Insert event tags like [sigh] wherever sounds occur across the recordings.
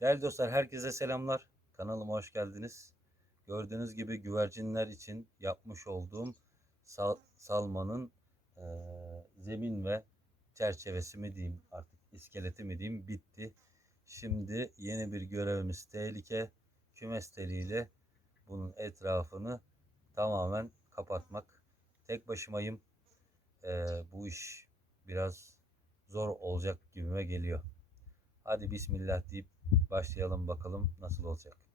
Değerli dostlar herkese selamlar. Kanalıma hoş geldiniz. Gördüğünüz gibi güvercinler için yapmış olduğum sal- salmanın eee, zemin ve çerçevesi mi diyeyim artık iskeleti mi diyeyim bitti. Şimdi yeni bir görevimiz tehlike kümes teliyle bunun etrafını tamamen kapatmak. Tek başımayım. Eee, bu iş biraz zor olacak gibime geliyor. Hadi bismillah deyip başlayalım bakalım nasıl olacak.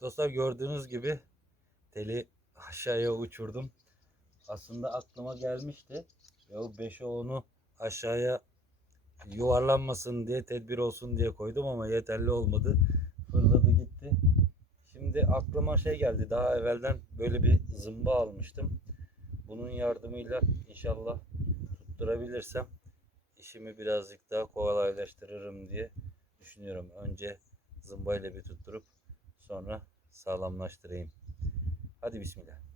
Dostlar gördüğünüz gibi teli aşağıya uçurdum. Aslında aklıma gelmişti. Ve o 5'e 10'u aşağıya yuvarlanmasın diye tedbir olsun diye koydum ama yeterli olmadı. Fırladı gitti. Şimdi aklıma şey geldi. Daha evvelden böyle bir zımba almıştım. Bunun yardımıyla inşallah tutturabilirsem işimi birazcık daha kolaylaştırırım diye düşünüyorum. Önce zımbayla bir tutturup sonra sağlamlaştırayım. Hadi bismillah.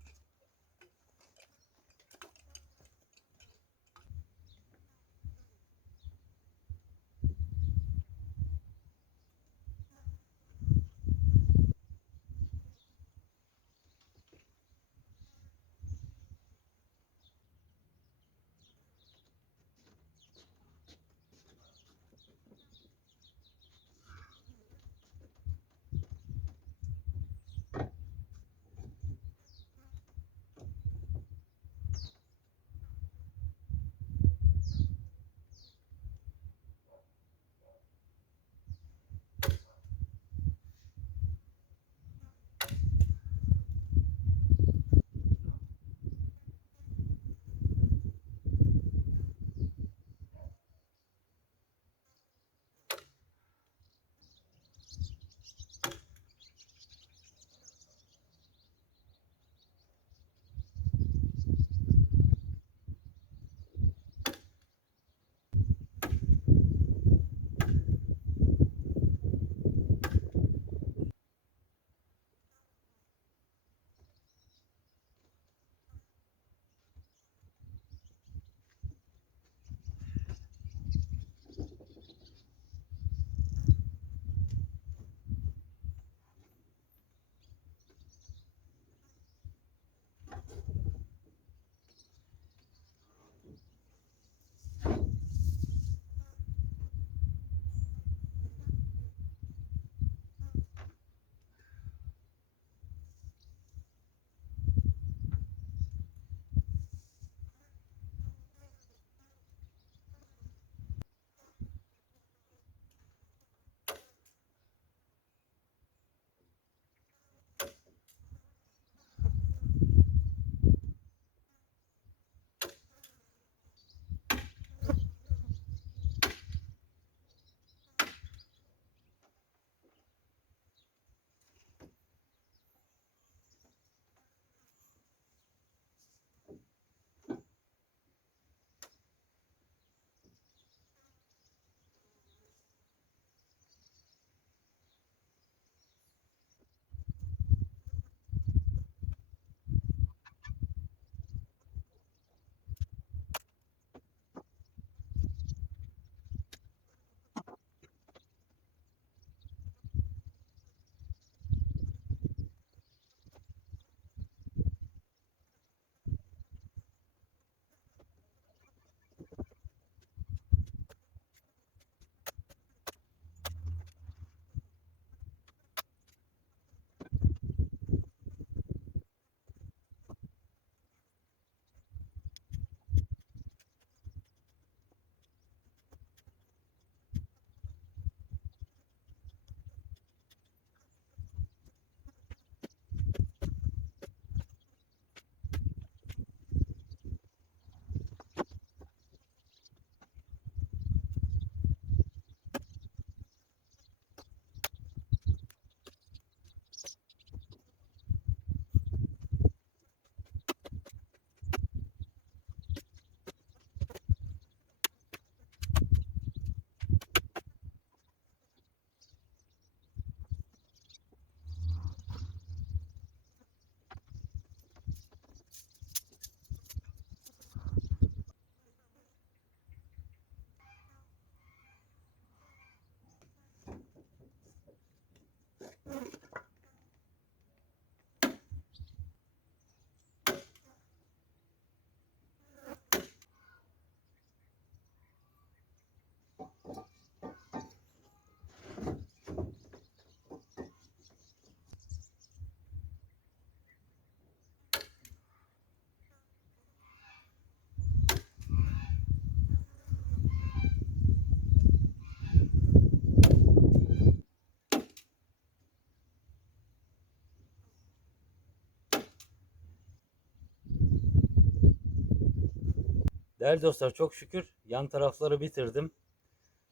Değerli dostlar çok şükür yan tarafları bitirdim.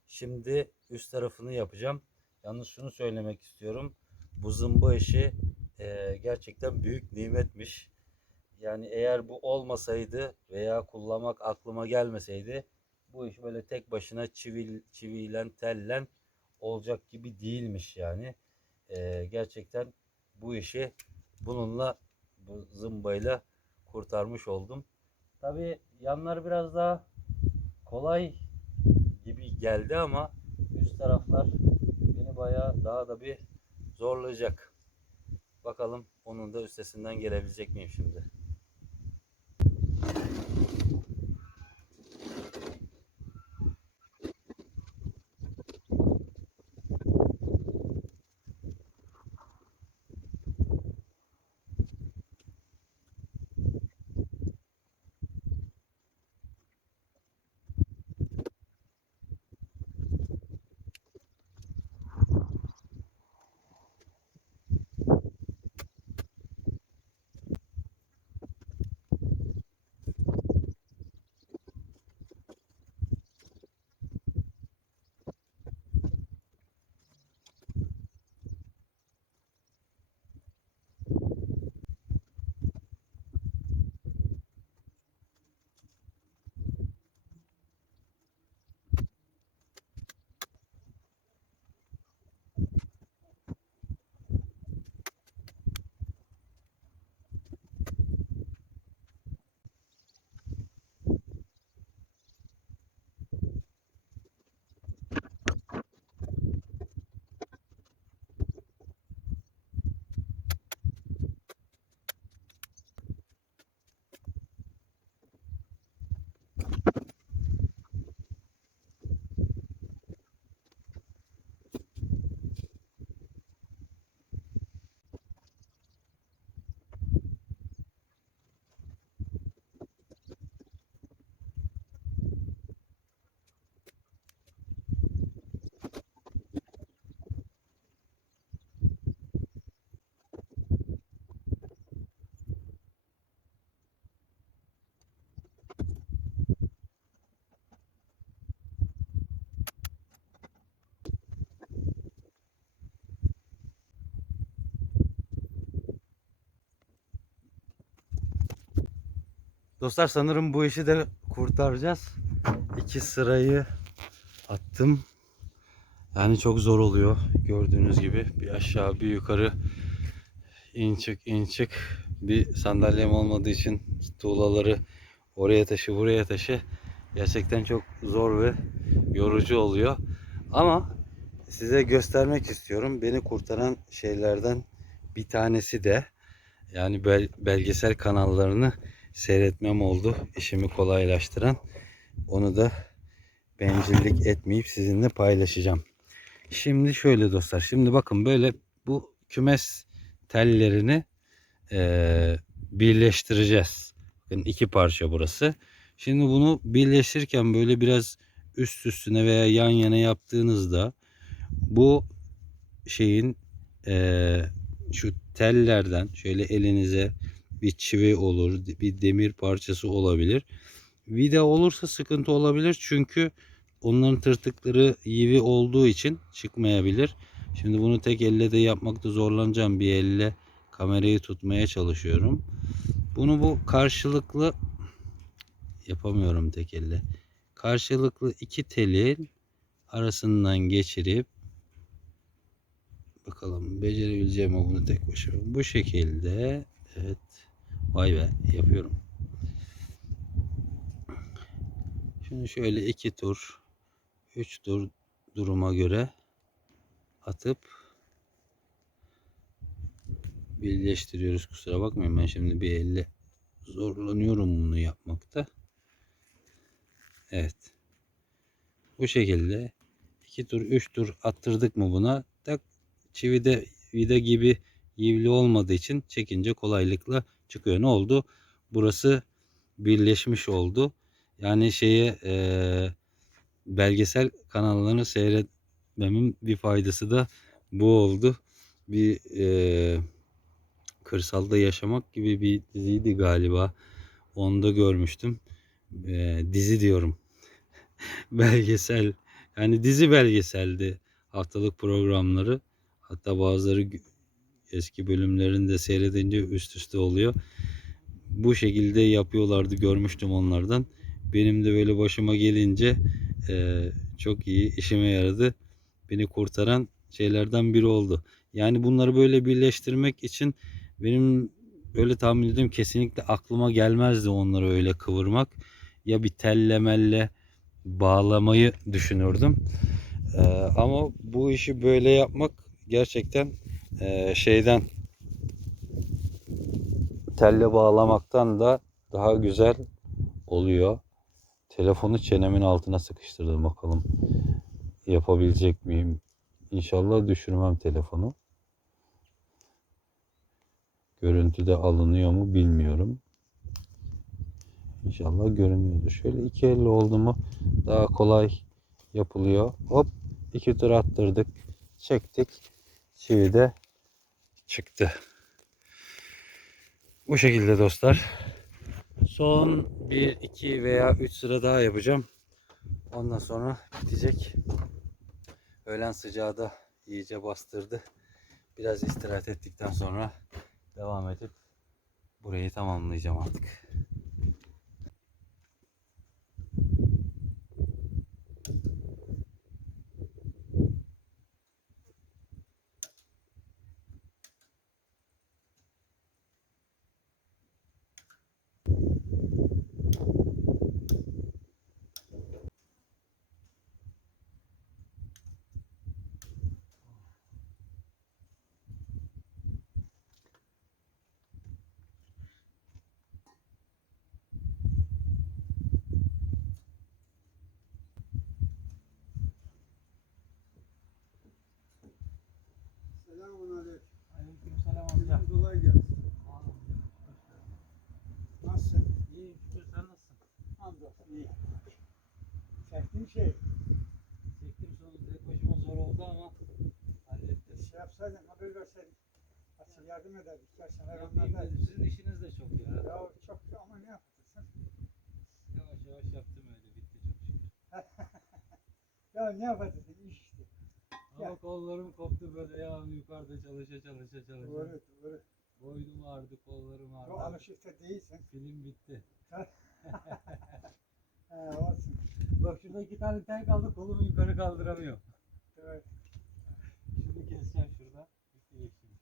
Şimdi üst tarafını yapacağım. Yalnız şunu söylemek istiyorum. Bu zımba işi e, gerçekten büyük nimetmiş. Yani eğer bu olmasaydı veya kullanmak aklıma gelmeseydi bu iş böyle tek başına çivil, çiviyle tellen olacak gibi değilmiş yani. E, gerçekten bu işi bununla bu zımbayla kurtarmış oldum. Tabi yanlar biraz daha kolay gibi geldi ama üst taraflar beni bayağı daha da bir zorlayacak. Bakalım onun da üstesinden gelebilecek miyim şimdi? Dostlar sanırım bu işi de kurtaracağız. İki sırayı attım. Yani çok zor oluyor. Gördüğünüz gibi bir aşağı bir yukarı in çık in çık. Bir sandalyem olmadığı için tuğlaları oraya taşı buraya taşı. Gerçekten çok zor ve yorucu oluyor. Ama size göstermek istiyorum. Beni kurtaran şeylerden bir tanesi de yani bel- belgesel kanallarını seyretmem oldu. İşimi kolaylaştıran. Onu da bencillik etmeyip sizinle paylaşacağım. Şimdi şöyle dostlar. Şimdi bakın böyle bu kümes tellerini eee, birleştireceğiz. Bakın iki parça burası. Şimdi bunu birleştirirken böyle biraz üst üstüne veya yan yana yaptığınızda bu şeyin eee, şu tellerden şöyle elinize bir çivi olur, bir demir parçası olabilir. Vida olursa sıkıntı olabilir çünkü onların tırtıkları yivi olduğu için çıkmayabilir. Şimdi bunu tek elle de yapmakta zorlanacağım. Bir elle kamerayı tutmaya çalışıyorum. Bunu bu karşılıklı yapamıyorum tek elle. Karşılıklı iki telin arasından geçirip bakalım becerebileceğim mi bunu tek başıma. Bu şekilde evet Vay be yapıyorum. Şimdi şöyle iki tur, üç tur duruma göre atıp birleştiriyoruz. Kusura bakmayın ben şimdi bir elle zorlanıyorum bunu yapmakta. Evet. Bu şekilde iki tur, üç tur attırdık mı buna? Tak çivide vida gibi yivli olmadığı için çekince kolaylıkla çıkıyor. Ne oldu? Burası birleşmiş oldu. Yani şeye e, belgesel kanallarını seyretmemin bir faydası da bu oldu. Bir e, kırsalda yaşamak gibi bir diziydi galiba. Onu da görmüştüm. e, dizi diyorum. [laughs] Belgesel yani dizi belgeseldi haftalık programları. Hatta bazıları eski bölümlerinde seyredince üst üste oluyor. Bu şekilde yapıyorlardı görmüştüm onlardan. Benim de böyle başıma gelince e, çok iyi işime yaradı. Beni kurtaran şeylerden biri oldu. Yani bunları böyle birleştirmek için benim öyle tahmin ediyorum kesinlikle aklıma gelmezdi onları öyle kıvırmak. Ya bir telle melle bağlamayı düşünürdüm. Ee, ama bu işi böyle yapmak gerçekten e, şeyden telle bağlamaktan da daha güzel oluyor. Telefonu çenemin altına sıkıştırdım bakalım. Yapabilecek miyim? İnşallah düşürmem telefonu. Görüntüde alınıyor mu bilmiyorum. İnşallah görünüyordur. Şöyle iki elle oldu mu daha kolay yapılıyor. Hop iki tur attırdık. Çektik. Çivi de çıktı. Bu şekilde dostlar. Son 1, 2 veya 3 sıra daha yapacağım. Ondan sonra bitecek. Öğlen sıcağı da iyice bastırdı. Biraz istirahat ettikten sonra devam edip burayı tamamlayacağım artık. Çektiğin şey, Çektim sonu tek başıma zor oldu ama hallettim. şey yapsaydın, haber verseydin. Açıl yardım ederdik. Yapayım hayvanlarda. dedim. Sizin işiniz de çok ya. Ya çok ama ne yapacaksın? Yavaş yavaş yaptım öyle bitti çok şükür. [laughs] Ya ne yapacaksın? İş işte. Ama Ya. kollarım koptu böyle ya yukarıda çalışa çalışa çalışa. Doğru, doğru. Boynum ağrıdı, kollarım ağrıdı. alışıkta değilsin. Film bitti. [laughs] He, olsun. Bak şurada iki tane tel kaldı kolumu yukarı kaldıramıyor. Evet. Şunu keseceğim şurada. Bitti şimdi.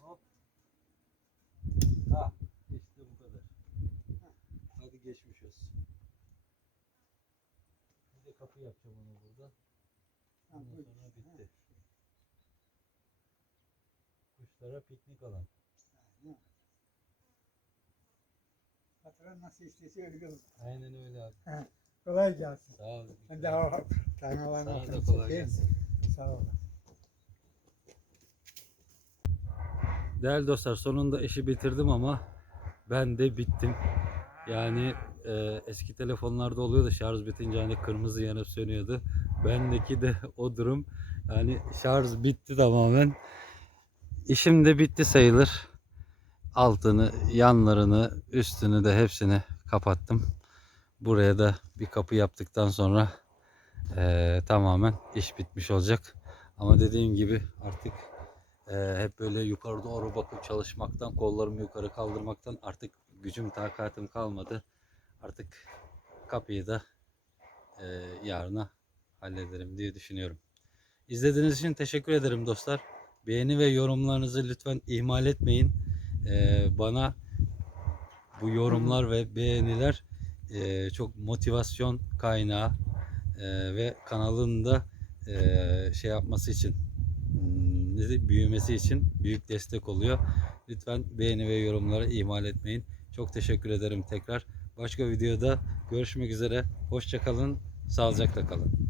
Hop. Ha işte bu kadar. Hadi geçmiş olsun. Bir de kapı yapacağım onu burada. Ha, Ondan sonra bitti. Kuşlara piknik alan. Ne? Patron nasıl istese öyle olur. Aynen öyle abi. Kolay gelsin. Sağ ol. Ben de hava kaymalarını Sana da kolay gelsin. Sağ ol. Değerli dostlar sonunda işi bitirdim ama ben de bittim. Yani e, eski telefonlarda oluyordu şarj bitince hani kırmızı yanıp sönüyordu. Bendeki de [laughs] o durum. Yani şarj bitti tamamen. İşim de bitti sayılır. Altını, yanlarını, üstünü de hepsini kapattım. Buraya da bir kapı yaptıktan sonra e, tamamen iş bitmiş olacak. Ama dediğim gibi artık ee, hep böyle yukarı doğru bakıp çalışmaktan, kollarımı yukarı kaldırmaktan artık gücüm, takatim kalmadı. Artık kapıyı da e, yarına hallederim diye düşünüyorum. İzlediğiniz için teşekkür ederim dostlar. Beğeni ve yorumlarınızı lütfen ihmal etmeyin. Bana bu yorumlar ve beğeniler e, çok motivasyon kaynağı e, ve kanalın da e, şey yapması için hmm, büyümesi için büyük destek oluyor. Lütfen beğeni ve yorumları ihmal etmeyin. Çok teşekkür ederim tekrar. Başka videoda görüşmek üzere. Hoşça kalın. Sağlıcakla kalın.